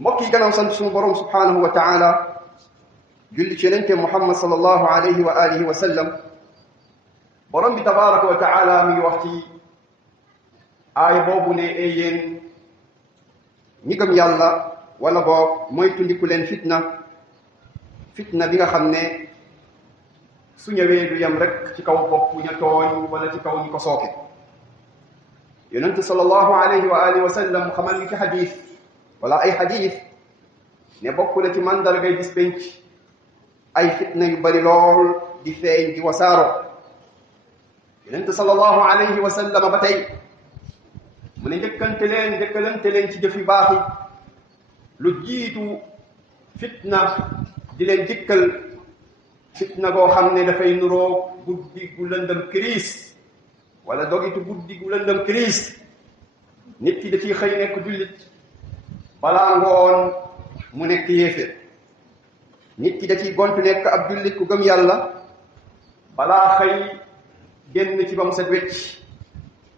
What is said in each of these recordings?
mbokk yi gannaaw sant suñu borom subhanahu wa taala julli ci yonente Muhammad sallallahu alayhi wa alihi wa sallam borom bi tabaraka wa taala mi ngi wax ci aaya boobu ne ay yéen ñi gëm yàlla wala boog mooy tundiku leen fitna bi nga xam ne su ñëwee du yem rek ci kaw bopp ña tooñ wala ci kaw ñi ko sooke yonente sallallahu alayhi wa alihi wa sallam xamal ni ci xadis wala ay xadis ne bokk na ci mandargay bis penc ay fitna yu bari lool di feeñ di wasaaro yonente sallallahu alayhi wa sallam ba tey mu ne njëkkalante leen ci jëf yu baax yi lu jiitu fitna di leen dikkal fitna goo xam ne dafay nuroo guddi gu lëndëm crise wala dogitu guddi gu lëndëm crise nit ki da ciy xëy nekk jullit balaa ngoon mu nekk yéeféer nit ki da ciy gontu nekk ab jullit ku gëm yàlla balaa xëy génn ci ba mu set wecc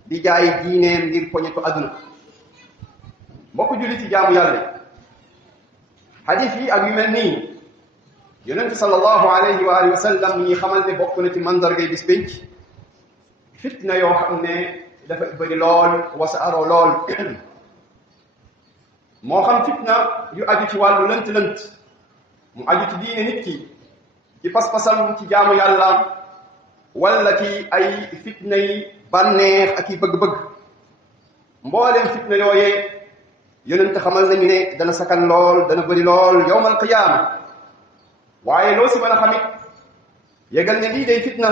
di jaay diineem ngir poñetu àdduna mbokk jullit ci jaamu yàlla xadiis yi ak yu mel nii yonente sallallahu alayhi wa alihi wa sallam ñi xamal ne bokk na ci mandargay bis pénc fitna yoo xam ne dafa bëri lool wasaaroo lool moo xam fitna yu aju ci wàllu lënt-lënt mu aju ci diine nit ki ci pas-pasam ci jaamu yàlla wala ci ay fitna yi bànneex ak i bëgg-bëgg mbooleem fitna yooyee yonente xamal nañu ne dana sakan lool dana bëri lool yawmal qiyaama waaye loo si mën a xamit yëgal ne lii day fitna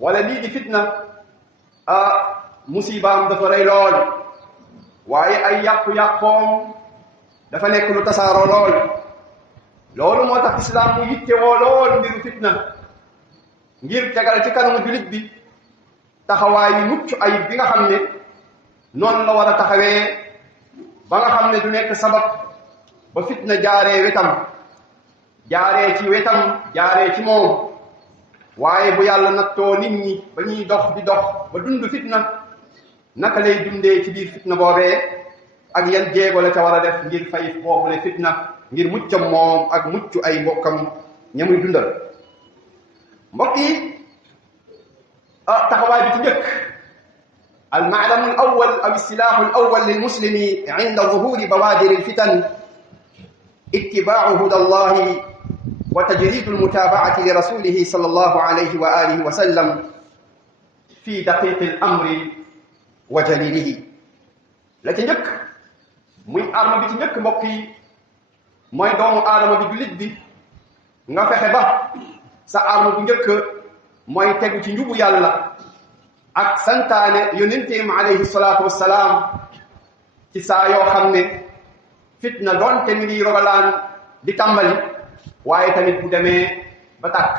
wala lii di fitna musibaam dafa rëy lool waaye ay yàqu-yàqoom dafa nekk lu tasaaroo lool loolu moo tax islaam mu yitte woo lool mbiru fitna ngir tegal ci kanamu julit bi taxawaay yu mucc ayib bi nga xam ne noonu la war a taxawee ba nga xam ne du nekk sabab ba fitna jaaree jaaree ci moom waaye bu yàlla nattoo nit ñi ba ñuy dox di dox ba dund fitna naka lay dundee ci biir fitna boobee ak yan jéego la ca war a def ngir fay boobule fitna ngir muccam moom ak mucc ay mbokkam ña muy dundal mbokk yi taxawaay bi ci njëkk almaalamu al awal aw istilaahu al awal lil muslimi inda zuhuri bawaadir al fitan ittibaacu huda allahi wa tajridu al mutaabacati li rasulihi sallallahu alayhi wa alihi wa sallam fi daqiqi al amri wa jalilihi la ci njëkk muy arme bi ci njëkk mbokk yi mooy doomu aadama bi jullit bi nga fexe ba sa arme bu njëkk mooy tegu ci njubu yàlla ak santaane yonenteem alayhi salaatu wassalaam ci saa yoo xam ne fitna doonte mi ngi rogalaan di tàmbali waaye tamit bu demee ba tàkk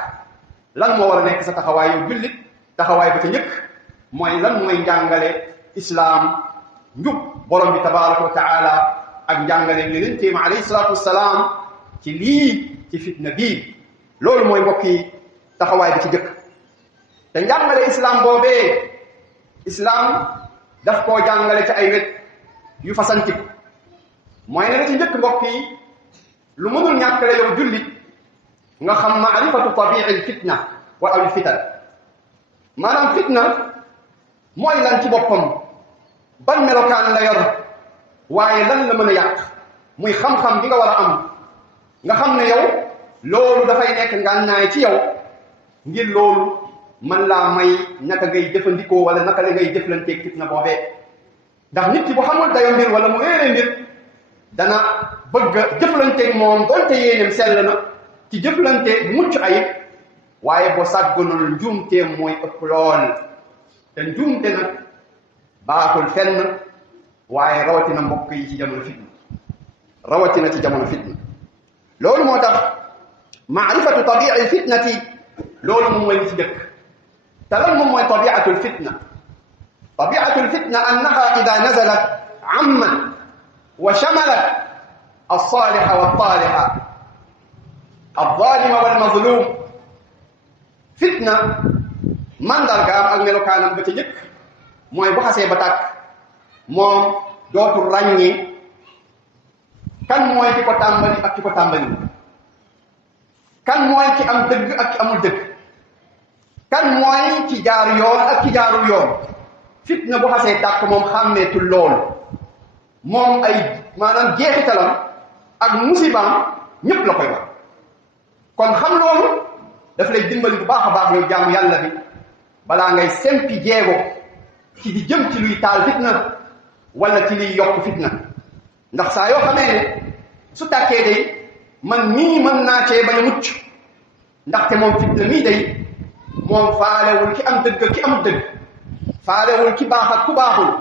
lan moo war a nekk sa taxawaay yow jullit taxawaay ba ca njëkk mooy lan mooy njàngale islaam njub borom bi tabaraka wa taala ak njàngale yonenteem alayhi salaatu wassalaam ci lii ci fitna bii loolu mooy mbokk yi taxawaay bi ci njëkk te njàngale islam boobee islam daf koo jàngale ci ay wet yu fasantik mooy ne la ci njëkk mbokk yi lu mënul ñàkkale yow jullit nga xam maarifatu tabi'il fitna wa aw fitan maanaam fitna mooy lan ci boppam ban melokaan la yor waaye lan la mën a yàq muy xam-xam bi nga war a am nga xam ne yow loolu dafay nekk ngànnaay ci yow ngir loolu man laa may naka ngay jëfandikoo wala naka la ngay jëflanteeg fitna boobee ndax nit ki bu xamul dayo mbir wala mu réere mbir dana bëgg a jëflanteeg moom doonte yéenem sell na ci jëflante bu mucc ayib waaye boo sàgganul njuumteem mooy ëpp lool te njuumte nag baaxul fenn waaye rawatina mbokk yi ci jamono fitna loolu moo tax maarifatu tabi'i fitnati loolu moom mooy li ci dëkk te lan moom mooy tabi'atul fitna tabi'atul fitna annaha ida nazalat amman wa shamalat as-saliha wat-taliha az-zalima wal-mazlum fitna mandargaam ak melokaanam ba ca njëkk mooy bu xasee ba tàkk moom dootul ràññee kan mooy ki ko tàmbali ak ki ko tàmbali kan mooy ki am dëgg ak ki amul dëgg kan mooy ki jaar yoon ak ki jaarul yoon fitna bu xasee tàkk moom xàmmeetul loolu moom ay maanaam jeexitalam ak musibaam ñépp la koy wax kon xam loolu daf lay dimbali bu baax a baax yow jaamu yàlla bi balaa ngay sempi jeego ci di jëm ci luy taal fitna wala ci liy yokk fitna ndax saa yoo xamee ne su tàkkee day man mii mën naa cee bañ a mucc ndaxte moom fitna mii day moom faalewul ki am dëgg ki amul dëgg faalewul ki baax ak ku baaxul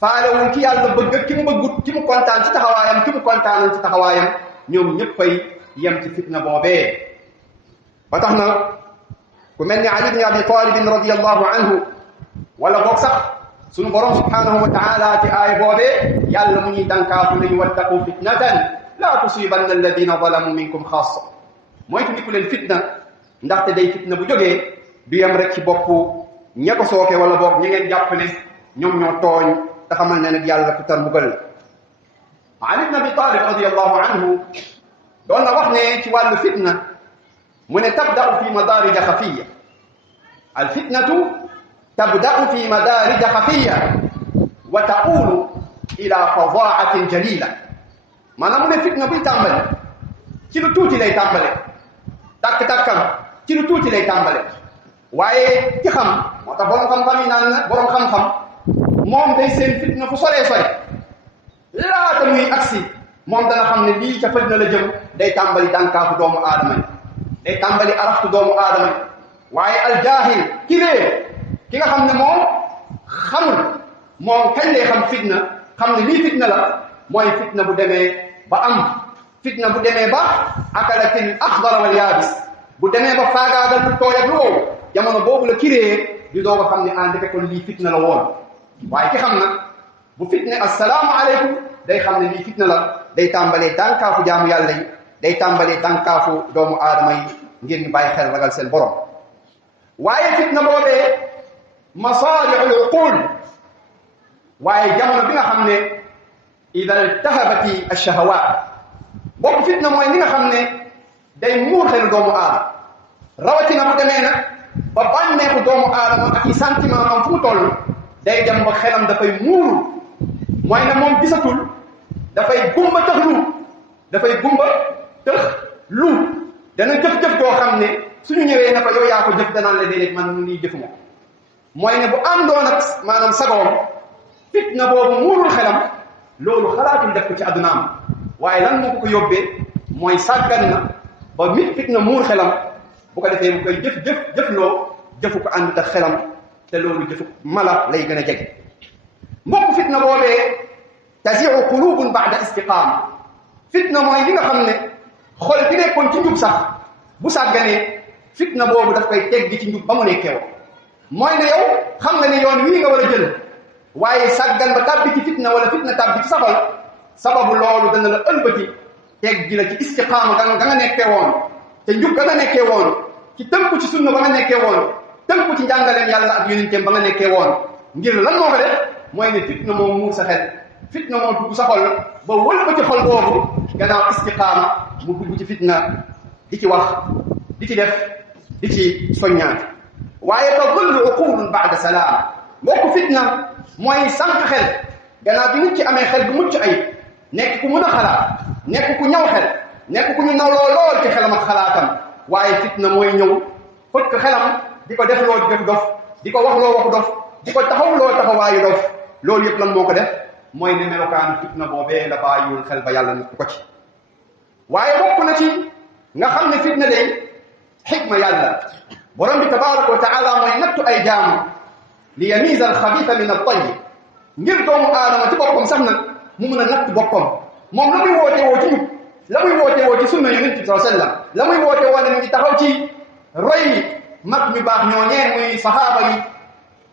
faalewul ki yàlla bëgg ak ki mu bëggut ki mu kontaan ci taxawaayam ki mu kontaanal ci taxawaayam ñoom ñëppay yem ci fitna boobee ba tax na ku mel ni Ali ibn Abi Talib radiyallahu anhu wala boog sax sunu borom subhanahu wa taala ci aaya boobee yàlla mu ñuy dankaatu nañu wattaqu fitnatan laa tusibanna alladina zalamu minkum xaassa mooy tu ndiku leen fitna ndaxte day fitna bu jógee du yem rek ci boppu ña ko sooke wala boog ñi ngeen jàpp ne ñoom ñoo tooñ te xamal ne nag yàlla ku tar mbugal la Ali ibn Abi Talib radiyallahu anhu doon na wax ne ci wàllu fitna mu ne tabda'u fi madarija xafiya al fitnatu tabda'u fi madarija xafiya wa ta'ulu ila fadaatin jalila maanaam mu ne fitna buy tàmbale ci lu tuuti lay tàmbale tàkk-tàkkam ci lu tuuti lay tàmbale waaye ci xam moo tax borom xam-xam yi naan na borom xam-xam moom day seen fitna fu soree sore laata muy agsi moom dana xam ne lii ca fitna la jëm day tàmbali dànkaafu doomu aadama yi day tàmbali araftu doomu aadama yi waaye aljaahil ki réer ki nga xam ne moom xamul moom kañ lay xam fitna xam ne lii fitna la mooy fitna bu demee ba am fitna bu demee ba akalatil axdar wal yaabis bu demee ba faagaagal lu tooy ak lu wow jamono boobu la ki réer di doog a xam ne ndeke kon lii fitna la woon waaye ki xam nag bu fitne assalaamu aleykum day xam ne lii fitna la day tàmbalee dànkaafu jaamu yàlla yi day tàmbalee dànkaafu doomu aadama yi ngir ñu bàyyi xel ragal seen borom waaye fitna boobee masaali'ul uqul waaye jamono bi nga xam ne ida iltahabati ash-shahawaat bokk fitna mooy li nga xam ne day muur xelu doomu aadama rawatina bu demee nag ba bànneeku doomu aadama ak i sentiment am fu mu toll day dem ba xelam dafay muuru mooy ne moom gisatul dafay gumba tëx lu dafay gumba tëx lu dana jëf-jëf doo xam ne suñu ñëwee na ko yow yaa ko jëf danaan la déedéet man mu nii jëfuma mooy ne bu àndoon ak maanaam sagoom fitna boobu muurul xelam loolu xalaatul def ko ci addunaam waaye lan moo ko yóbbee mooy sàggan na ba mit fitna muur xelam bu ko defee mu koy jëfloo jëfu ko ànd ak xelam te loolu jëfu mala lay gën a jege mbokk fitna boobee tasiu qulubun ba'da istiqaama fitna mooy li nga xam ne xol bi nekkoon ci njub sax bu sàgganee fitna boobu daf koy teggi ci njub ba mu nekkee woon mooy ne yow xam nga ne yoon wii nga war a jël waaye sàggan ba tàbbi ci fitna wala fitna tàbbi ci safal sababu loolu dana la ëlbati teggi la ci istiqaama ga nga nekkee woon te njub ga nga nekkee woon ci tënku ci sunna ba nga nekkee woon tënku ci njàngaleem yàlla ak yonenteem ba nga nekkee woon ngir lan moo ko def mooy ne fitna moo muur sa xel fitna moo dugg sa xol ba wëlbati xol boobu gannaaw istiqaama mu dugg ci fitna di ci wax di ci def di ci soññaat waaye tadillu uqulun ba'da salaam mbokk fitna mooy sànq xel gannaaw bi nit ci amee xel bu mucc ayib nekk ku mën a xalaat nekk ku ñaw xel nekk ku ñu nawloo lool ci xelam ak xalaatam waaye fitna mooy ñëw fëkk ko xelam di ko def loo def dof di ko wax loo waxu dof di ko taxaw loo taxawaayu dof loolu yëpp lan moo ko def mooy ne melokaanu fitna boobee la bàyyiwul xel ba yàlla nit ko ci waaye bokk na ci nga xam ne fitna day xikma yàlla borom bi tabaraka wa taala mooy nattu ay jaamu li yamiza alxabitha min at-tayyib ngir doomu aadama ci boppam sax nag mu mën a natt boppam moom la muy woote woo ci njub la muy woote woo ci sunna yonent bi sallallahu alayhi wasallam la muy woote woo ne mu ngi taxaw ci roy mag ñu baax ñooñee muy sahaaba yi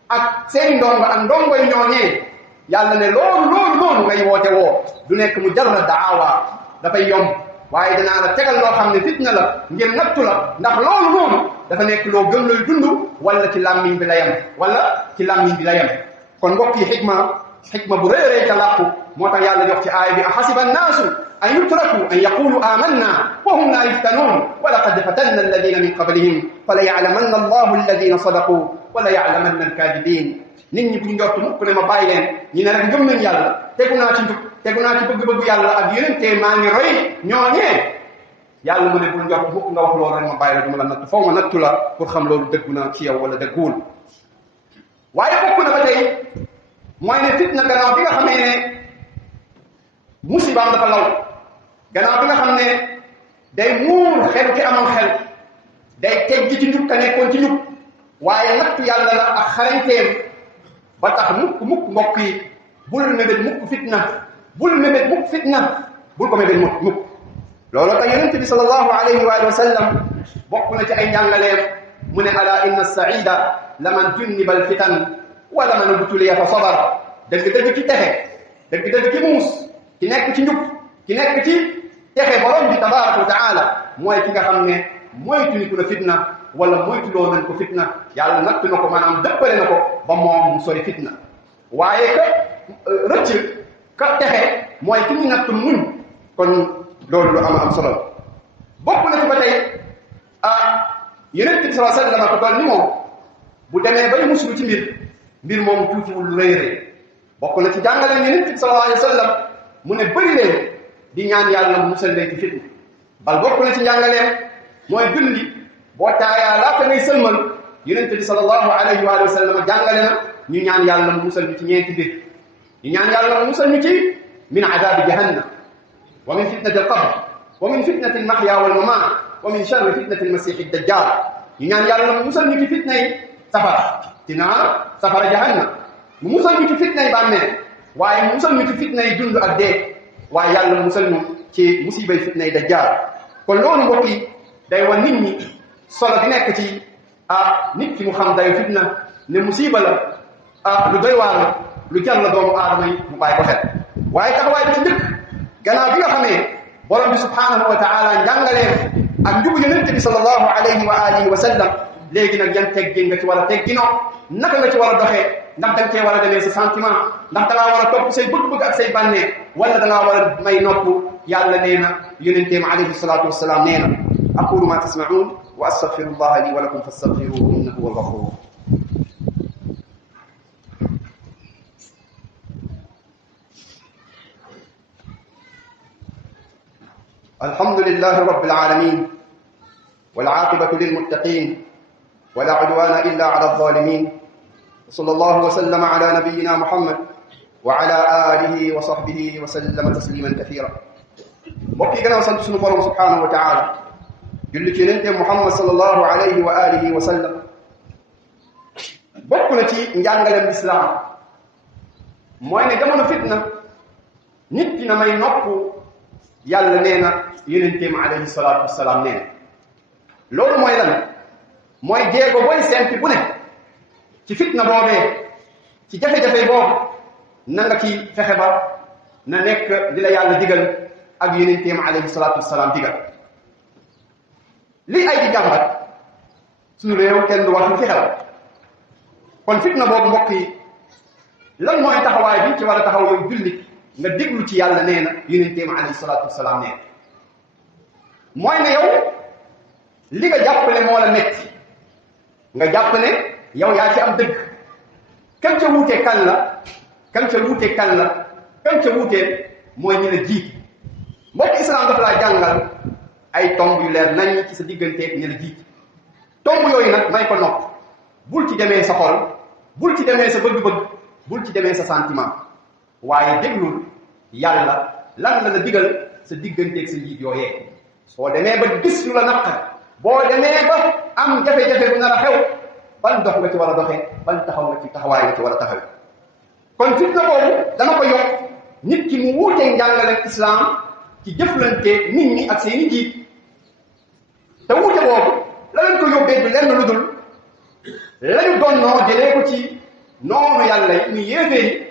ak seeni ndongo ak ndongo yi ñooñee yàlla ne loolu ngay woote woo du nekk mu jarra daawa dafay yomb waaye danaa la tegal loo xam ne fitna la ngir nattu la ndax loolu noonu dafa nekk loo gëm lay dund wala ci làmmiñ bi la yem wala ci làmmiñ bi la yem kon mbokk yi xikma xikma bu réeree ca làqu moo tax yàlla jox ci aaya bi ahasiba annaasu an yutraku an yaqulu amanna wa hum la yuftanuun wa laqad fatanna alladina min qablihim fala ya'lamanna allahu alladina sadaqu wala ya'lamanna alkaadibin nit ñi bu ñu njort mukk ne ma bàyyi leen ñi ne rek ngëm nañ yàlla tegu naa ci njub tegu naa ci bëgg-bëggu yàlla ak yonente maa ngi roy ñooñee yàlla mu ne bul njort mukk nga wax loolu rek ma bàyyi la du ma la nattu faw ma nattu la pour xam loolu dëggu na ci yow wala dëgguwul waaye bokk na ba tey mooy ne fitna gannaaw bi nga xamee ne musibaam dafa law gannaaw bi nga xam ne day muur xel ki amoon xel day teggi ci njub ka nekkoon ci njub waaye nattu yàlla la ak xarañteem ba tax mukk mbokk yi bul mébét mukk fitna bul mébét mukk fitna bul ko mébét mukk loolu tax yonent bi sallallahu alayhi wa sallam bokk na ci ay njàngaleem mu ne ala inna saida laman junniba al fitan wala man butuliya fa sabar dëgg-dëgg ci texe dëgg-dëgg ci muus ki nekk ci njub ki nekk ci texe borom bi tabaraka wa taala mooy ki nga xam ne moytu na fitna wala moytuloo nañ ko fitna yàlla natt na ko maanaam dëppale na ko ba moom mu sori fitna waaye ka rëcc ka texe mooy ki ñu natt muñ kon loolu lu am solo bokk na ci ba tey yonent bi sallallahu alayhi wa sallam ko toll ni moom bu demee bay muslu ci mbir moom tuutiwul lu rëy rëy bokk na ci jàngale yonent bi sallallahu alayhi wa sallam mu ne bëri leen di ñaan yàlla mu musal leen ci fitna bal bokk na ci njàngaleem mooy julli boo taayaa laata ngay sëlmal yonent bi sallallahu alayhi wa sallam jàngale na ñu ñaan yàlla mu musal ñu ci ñeenti mbir ñu ñaan yàlla mu musal ñu ci min adabi jahannam wa min fitnati alqabr wa min fitnati almahya walmamat wa min sharri fitnati almasihi dajjal ñu ñaan yàlla mu musal ñu ci fitna yi safara safara jahannam mu musal ñu ci fitna yi bàmmeel waaye mu musal ñu ci fitna yi dund ak dee waaye yàlla mu musal ñu ci musibay fitna yi dajjal kon loolu mbokk yi day wan nit ñi solo di nekk ci nit ki mu xam dayu fitna ne musiba la lu doy waar la lu jar la doomu aadama yi mu bàyyi ko xel waaye taxawaay bi ci njëkk gannaaw bi nga xamee borom bi subhanahu wa taala njàngaleem ak njubu yonent bi sallallahu alayhi wa alihi wa sallam léegi nag yan teggin nga ci war a tegginoo naka nga ci war a doxee ndax da nga cee war a demee sa sentiment ndax da ngaa war a topp say bëgg-bëgg ak say bànneex wala da ngaa war a may nopp yàlla nee na yonenteem alayhi salatu wasalaam nee na aqulu ma tasmaun wa astaghfirullaha li wa lakum fastaghfiruhu innahu huwal ghafur الحمد لله رب العالمين والعاقبة للمتقين ولا عدوان إلا على الظالمين وصلى الله وسلم على نبينا محمد وعلى آله وصحبه وسلم تسليما كثيرا بوكي غنا سانت سونو بروم سبحانه وتعالى جولي تي ننت محمد صلى الله عليه وآله وسلم bokku na ci njàngalem islam mooy ne jamono fitna nit dina may nopp yàlla nee na yonenteem alayhi salaatu wasalaam nee na loolu mooy lan mooy jéego booy sempi bu ne ci fitna boobee ci jafe-jafe boobu na nga ci fexe ba na nekk li la yàlla digal ak yonenteem alayhi salaatu wasalaam digal lii ay di jàmbat suñu réew kenn du wax lu fi xew kon fitna boobu mbokk yi lan mooy taxawaay bi ci war a taxaw yow jullit nga déglu ci yàlla nee na yonenteem alayhi salaatu wasalaam nee na mooy ne yow li nga jàppale moo la metti nga jàpp ne yow yaa ci am dëgg kan ca wuutee kan la kan ca wuutee kan la kan ca wuutee mooy ñu la jiit mbokk islam dafa laa jàngal ay tomb yu leer nañ ci sa digganteeg ñu la jiit tomb yooyu nag may ko nopp bul ci demee sa xol bul ci demee sa bëgg-bëgg bul ci demee sa sentiment waaye déglul yàlla lan la digal sa digganteeg sa njiit yooyee soo demee ba gis lu la naqar boo demee ba am jafe-jafe bu nar a xew ban dox nga ci war a doxee ban taxaw nga ci taxawaay nga ci war a taxawee kon fitna boobu dama ko yokk nit ki mu wuutee njàngale islam ci jëflante nit ñi ak seeni njiit te wuute boobu la leen ko yóbbee du lenn lu dul lañu donnoo jëlee ko ci noonu yàlla yi ñu yéefee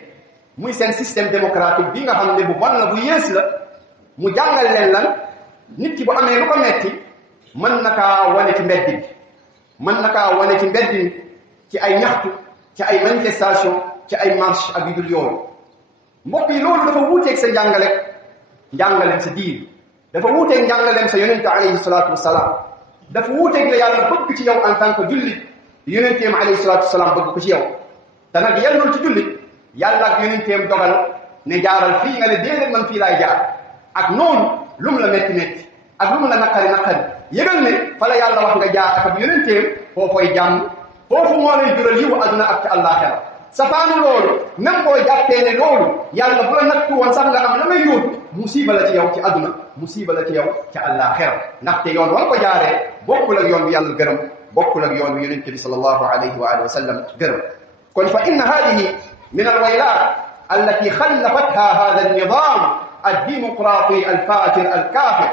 muy seen système démocratique bi nga xam ne bu bon la bu yées la mu jàngal leen lan nit ki bu amee lu ko metti mën na kaa wane ci mbedd bi mën na kaa wane ci mbedd mi ci ay ñaxtu ci ay manifestation ci ay marche ak yu dul yooyu mbokk yi loolu dafa wuuteeg sa njàngaleem sa diin dafa wuuteeg njàngaleem sa yonente alayhi salaatu wasalaam dafa wuuteeg la yàlla bëgg ci yow en tant que jullit yonenteem alayhi salaatu wasalaam bëgg ko ci yow te nag yellul ci jullit yàlla ak yonenteem dogal ne jaaral fii nga ne déedéet man fii laay jaar ak noonu lu mu la metti ak lu mu la naqari yëgal ne fa la yàlla wax nga jaar ak ab yonenteem foofoy jàmm foofu moo lay jural yiwu aduna ak ci àllaaxira safaanu loolu même boo jàppee ne loolu yàlla bu la nattu woon sax nga am la ngay yóotu musiba la ci yow ci aduna musiba la ci yow ci àllaaxira ndaxte yoon wa nga ko jaaree bokkul ak yoon bi yàlla gërëm bokkul ak yoon bi yonente bi sallallahu alayhi wa alihi wa sallam gërëm kon fa inna hadihi min alwaylat allati xallafatha hada alnidam الديمقراطي الفاجر الكافر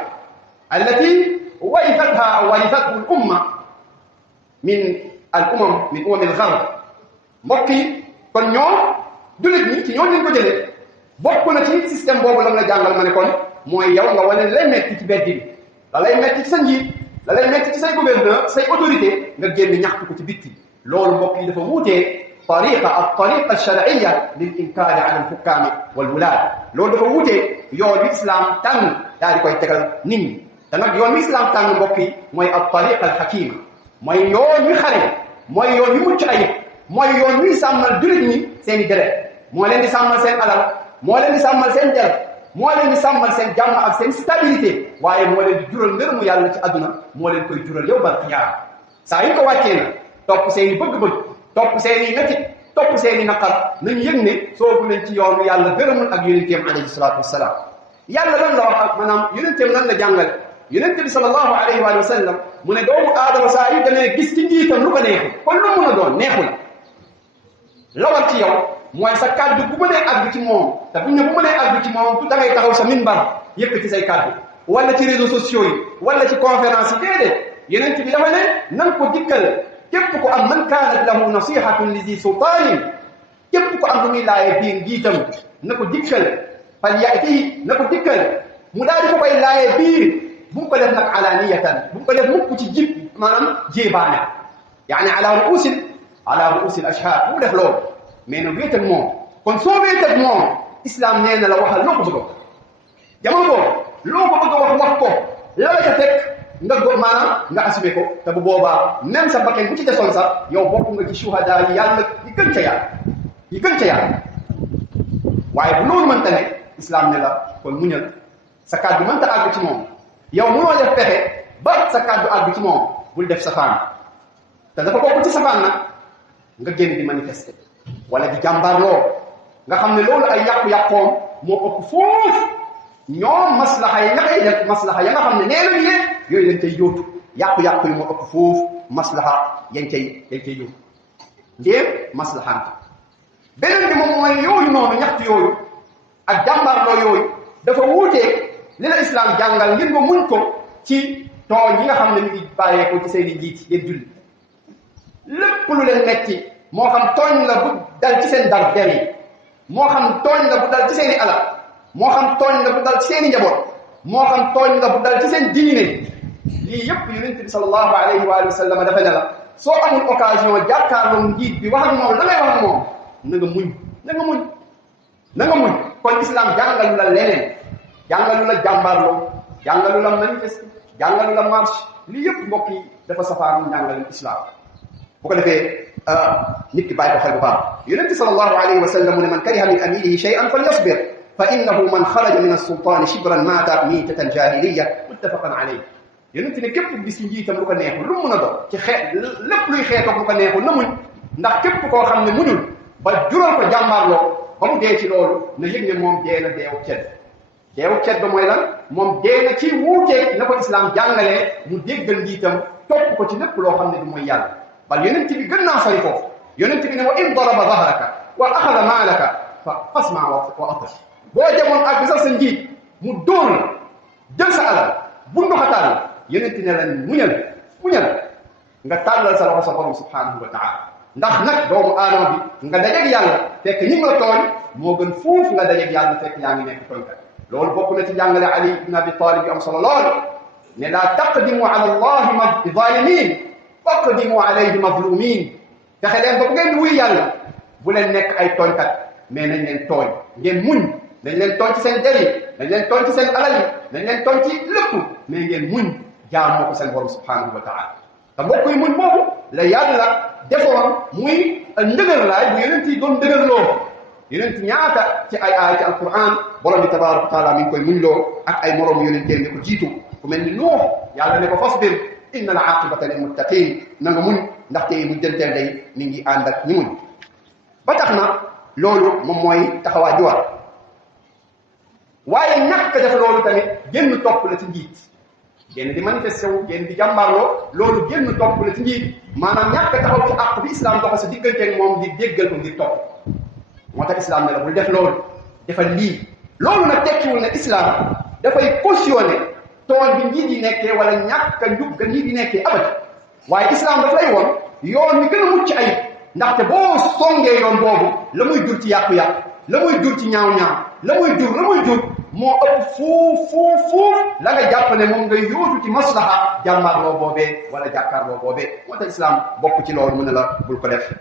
التي ورثته الأمة من أمم الغرب mbokk yi kon ñoom jullit ñi ci ñoom lañ ko jëlee bokk na ci système boobu la la jàngal ma ne kon mooy yow nga wane lay metti ci beddi bi la lay metti ci sa njiit la lay metti ci say gouverneur say autorité nga génn ñaxtu ko ci bitti loolu mbokk yi dafa wuutee الطريقة الشرعية للإنكار على الحكام والولاة loolu dafa wuute yoon wi islam tànn daal di koy tegal nit ñi te nag yoon wi islam tànn mbokk yi mooy الطريقة الحكيمة mooy yoon wi xare mooy yoon wi mucc ayib mooy yoon wi sàmmal jullit ñi seen i deret moo leen di sàmmal seen alal moo leen di sàmmal seen der moo leen di sàmmal seen jàmm ak seen stabilité waaye moo leen di jural ngërëmu yàlla ci àdduna moo leen koy jural yow bal xiyaam saa yu ko wàccee na topp seen i bëgg-bëgg topp seeni métit topp seeni naqar nañu yëg ne soobu leen ci yoonu yàlla gërëmul ak yonenteem alayhi salaatu wasalaam yàlla lan la wax ak maanaam yonenteem lan la jàngale yonente bi sallallahu alayhi wa sallam mu ne doomu aadama saa yu demee gis ci njiitam lu ko neexul kon lu mun a doon neexul lawal ci yow mooy sa kàddu bu mënee àgg ci moom te buñ ne bu mënee àgg ci moom tu dangay taxaw sa minbar yëkkati say kàddu wala ci réseaux sociaux yi wala ci conférence yi déedéet yonente bi dafa ne nan ko dikkal képp ku am man kaanat lahu nasihatun li zi sultaanin képp ku am lu muy laayee biir njiitam na ko dikkal fal yati na ko dikkal mu daal di ko koy laayee biir bu mu ko def nag alaniyatan bu mu ko def mukk ci jib maanaam jéebaane yaani ala ruusil ashhaad bu mu def loolu mais na wéet ak moom kon soo wéet ak moom islam nee na la waxal loo ko bëgg a wax jamono boobu loo ko bëgg a wax ko la la ca fekk nga maanaam nga assumé ko te bu boobaa même sa bakkan bu ci desoon sax yow bokk nga ci shuhada yi yàlla yi gën ca yàlla waaye bu loolu mënta ne islam ne la kon muñal sa kàddu mënta àgg ci moom yow mënoo def pexe ba sa kàddu àgg ci moom bul def safaan te dafa bokk ci safaan nag nga génn di manifester wala di jàmbaarloo nga xam ne loolu ay yàqu-yàqoom moo ëpp foofu ñoom maslaxa yi nga koy def maslaxa ya nga xam ne nee nañu ne yooyu dañ cay yóotu yàqu-yàqu yi moo ëpp foofu maslaxa yañ cay yóotu ndéem maslaxaan beneen bi moom mooy yooyu noonu ñaxtu yooyu ak jàmbaarloo yooyu dafa wuutee li la islam jàngal ngir nga muñ ko ci tooñ yi nga xam ne ñu ngi bàyyeekoo ci seen i njiit yéen julli lépp lu leen metti moo xam tooñ la bu dal ci seen dar der yi moo xam tooñ la bu dal ci seen i alal moo xam tooñ la bu dal ci seen i njaboot moo xam tooñ la bu dal ci seen diine lii yëpp yonent bi sallallahu alayhi wa sallam dafa ne la soo amul occasion jàkkaarloo njiit bi wax ak moom la ngay wax ak moom na nga muñ kon islam jàngalu la leneen jàngalu la jàmbaarloo jàngalu la manifeste jàngalu la marche lii yëpp mbokk yi dafa safaanu njàngalu islam bu ko defee nit ki bàyyi ko xel bu baax yonent bi sallallahu alayhi wa sallam mu ne man kariha min amirihi shay'an falyasbir fa innahu man xaraja min as-sultaani shibran maata miitatan jaahiliyya muttafaqan alayhi yonent ne képp gis ci njiitam lu ko neexul lu mu mën a doon ci xeet lépp luy xeetoog lu ko neexul na muñ ndax képp koo xam ne muñul ba jural ko jàmbaarloo ba mu dee ci loolu na yëg ne moom dee na deewu cedd ba mooy lan moom dee na ci wuuteeg na ko islam jàngalee mu déggal njiitam topp ko ci lépp loo xam ne du mooy yàlla bal yonent bi gën naa sori foofu yonent bi ne wa in daraba zahraka wa axada maalaka fa fasma wa atir boo demoon ak bi sax sa njiit mu dóor la jël sa alal bundu xataal la yonent ne la muñal nga tàllal sa loxo sa borom subhanahu wa taala ndax nag doomu aadama bi nga dajeeg yàlla fekk ñi nga tooñ moo gën fuuf nga dajeeg yàlla fekk yaa ngi nekk tooñkat loolu bokk na ci jàngale Ali ibn Abi Talib bi am solo lool ne laa taqdimu ala allahi zalimin faqdimu alayhi mazlumin fexe leen ba bu ngeen di wuy yàlla bu leen nekk ay tooñkat mais nañ leen tooñ ngeen muñ nañ leen tooñ ci seen der yi nañ leen tooñ ci seen alal yi nañ leen tooñ ci lépp mais ngeen muñ jaamoo ko seen borom subhanahu wa taala te mbokk yi muñ boobu la yàlla defoon muy ndëgër laay bu yonent yi doon ndëgërloo yonent ñaata ci ay aay ci alquran borom bi tabaraka wa taala mi ngi koy muñ loo ak ay moroom yonentee ne ko jiitu ku mel ni Nuux yàlla ne ko fasbir inna al aqibata lil muttaqin na nga muñ ndaxte mu jënteel day mi ngi ànd ak ñi muñ ba tax na loolu moom mooy taxawaay ji war waaye ñàkk def loolu tamit génn topp la ci njiit génn di manifesté wu génn di jàmbaarloo loolu génn topp la ci njiit maanaam ñàkk taxaw ci àq bi islam doxa sa digganteeg moom di déggal ko ngir topp moo tax islam ne la bul def loolu defal lii loolu nag tekkiwul ne islam dafay cautionné tooñ bi njiit yi nekkee wala ñàkk a njub ga njiit yi nekkee abadi waaye islam daf lay woon yoon wi gën a mucc ayib ndaxte boo songee yoon boobu la muy jur ci yàqu-yàqu la muy jur ci ñaaw-ñaaw la muy jur moo ëpp fuuf la nga jàpp ne moom ngay yóotu ci maslaha jàmmaarloo boobee wala jàkkaarloo boobee moo tax islam bokk ci loolu mu ne la bul ko def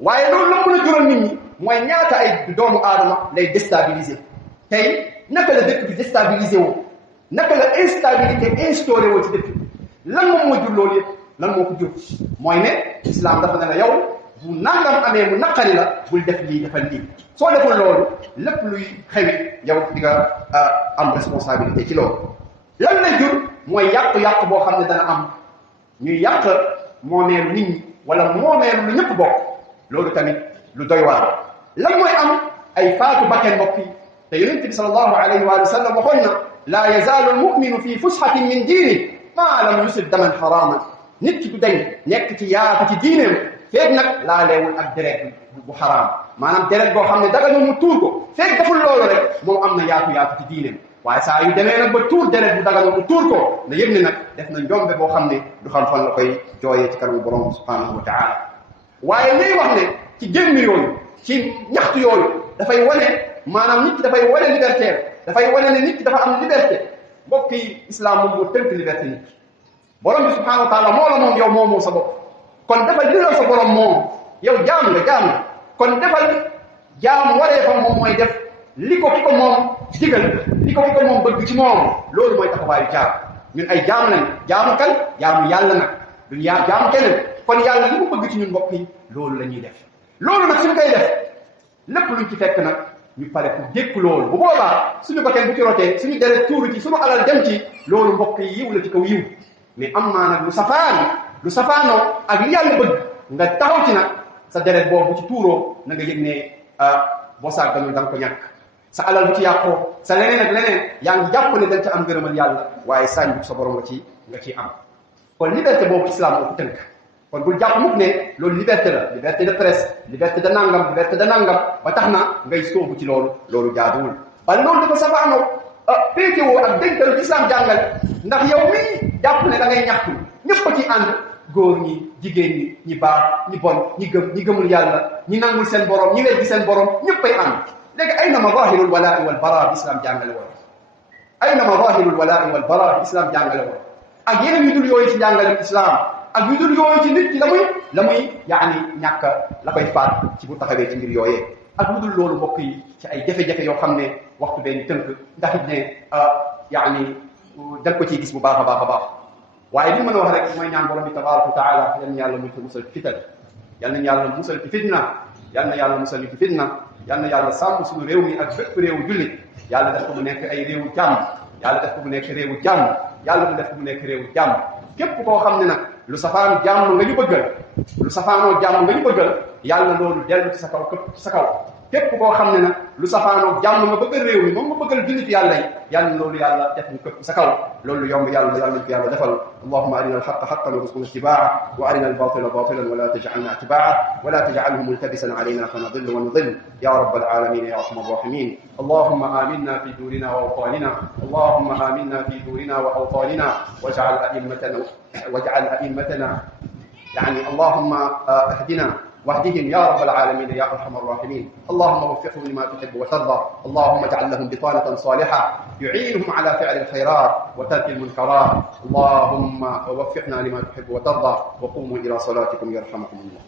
waaye loolu la mën a jural nit ñi mooy ñaata ay doomu aadama lay déstabiliser tey naka la dëkk bi déstabiliser woo naka la instabilité instauré woo ci dëkk lan moom moo jur loolu yëpp lan moo ko jur mooy ne islam dafa ne la yow bu nangam amee mu naqari la bul def lii defal lii soo deful loolu lépp luy xewi yow di nga am responsabilité ci loolu lan lay jur mooy yàqu-yàqu boo xam ne dana am ñuy yàq moomeelu nit ñi wala moomeelu lu ñëpp bokk loolu tamit lu doy waar lan mooy am ay faatu bakken mbokk yi te yonent bi sallallahu alayhi wa sallam waxoon na laa yazaalu almuminu fi fusxatin min diini maa lam yusib daman xaraaman nit ki du dañ nekk ci yaatu ci diineem feeg nag laaleewul ak deret bu xaraam maanaam deret boo xam ne daga ñu mu tuur ko feeg deful loolu rek moom am na yaatu ci diineem waaye saa yu demee nag ba tuur deret bu daga ñu mu tuur ko na yëg ne nag def na njombe boo xam ne du xam fan la koy jooyee ci kanamu borom subhanahu wa taala waaye liy wax ne ci génn yooyu ci ñaxtu yooyu dafay wane maanaam nit ki dafay wane liberté dafay wane ne nit ki dafa am liberté mbokk yi islam moom moo tënk liberté nit ki borom bi subhanahu wa taala moo la moom yow moomoo sa bopp kon defal li la sa borom moom yow jaam nga kon defal jaam waree fa moom mooy def li ko ki ko moom digal li ko ki ko moom bëgg ci moom loolu mooy taxawaayu jaam ñun ay jaam lañ jaamu kan jaamu yàlla nag duñ jaamu keneen kon yàlla li mu bëgg ci ñun mbokk yi loolu la ñuy def loolu nag suñu koy def lépp luñ ci fekk nag ñu pare pour dékku loolu bu boobaa suñu bakkan bu ci rotee suñu deret tuuru ci suñu alal dem ci loolu mbokk yi yiw la ci kaw yiw mais am maa nag lu safaanoo ak li yàlla bëgg nga taxaw ci nag sa deret boobu ci tuuroo na nga yëg ne boo sàgganul da nga ko ñàkk sa alal bu ci yàqoo sa leneen ak leneen yaa ngi jàpp ne dañ ca am ngërëmal yàlla waaye sànju sa borom nga ci am kon liberté boobu islam moo ko tënk kon bul jàpp mukk ne loolu liberté la liberté de presse liberté de nangam ba tax na ngay sóobu ci loolu jaaduwul ba loolu dafa safaanoo péetewoo ak dénkalu islam jàngale ndax yow mii jàpp ne da ngay ñaxtu ñëpp a ci ànd góor ñi jigéen ñi baax ñi bon ñi gëmul yàlla ñi nangul seen borom ñi weddi seen borom ñëppay ànd léegi ay na mazahirul walaa'i wal baraa bi islam jàngale woon ay na mazahirul walaa'i wal baraa bi islam jàngale woon ak yeneen yu dul yooyu ci jàngale islam ak yu dul yooyu ci nit ki la muy yaani ñàkk la koy faat ci bu taxawee ci mbir yooyee ak lu dul loolu mbokk yi ci ay jafe-jafe yoo xam ne waxtu benn tënk ndax it ne yaani da ko ciy gis bu baax a baax waaye li mën a wax rek mooy ñaan borom bi tabaraka wa taala yal na yàlla musal ci fitan yal na yàlla musal ci fitna yal na yàlla musal ci fitna yal na yàlla sàmm suñu réew mi ak bépp réewu jullit yàlla def ko mu nekk ay réewu jàmm yàlla def ko mu nekk réewu jàmm yàlla mu def ko mu nekk réewu jàmm képp koo xam ne nag lu safaan jàmm nga ñu bëggal lu safaanoo jàmm nga ñu bëggal yàlla loolu dellu ci sa kaw këpp ci sa kaw képp koo xam ne nag lu safaanoo jàmm nga bëggal réew mi moom nga bëggal jullit yàlla yi yàlla loolu yàlla def ñu këpp sa kaw loolu yomb yàlla nañ ko yàlla defal allahumma arina alxaqa xaqan warzuqna ittibaa wa arina albatila batilan wala tajcalna itibaa wala tajcalhu multabisan alayna fanadilla wa nudil ya rabbal alamin ya arhamar rahimin allahumma aminna fi durina wa awtanina allahumma aminna fi durina wa awtanina waj'al a'immatana يعني اللهم اهدنا واهدهم يا رب العالمين يا ارحم الراحمين اللهم وفقهم لما تحب وترضى اللهم اجعل لهم بطانة صالحة يعينهم على فعل الخيرات وترك المنكرات اللهم وفقنا لما تحب وترضى وقوموا إلى صلاتكم يرحمكم الله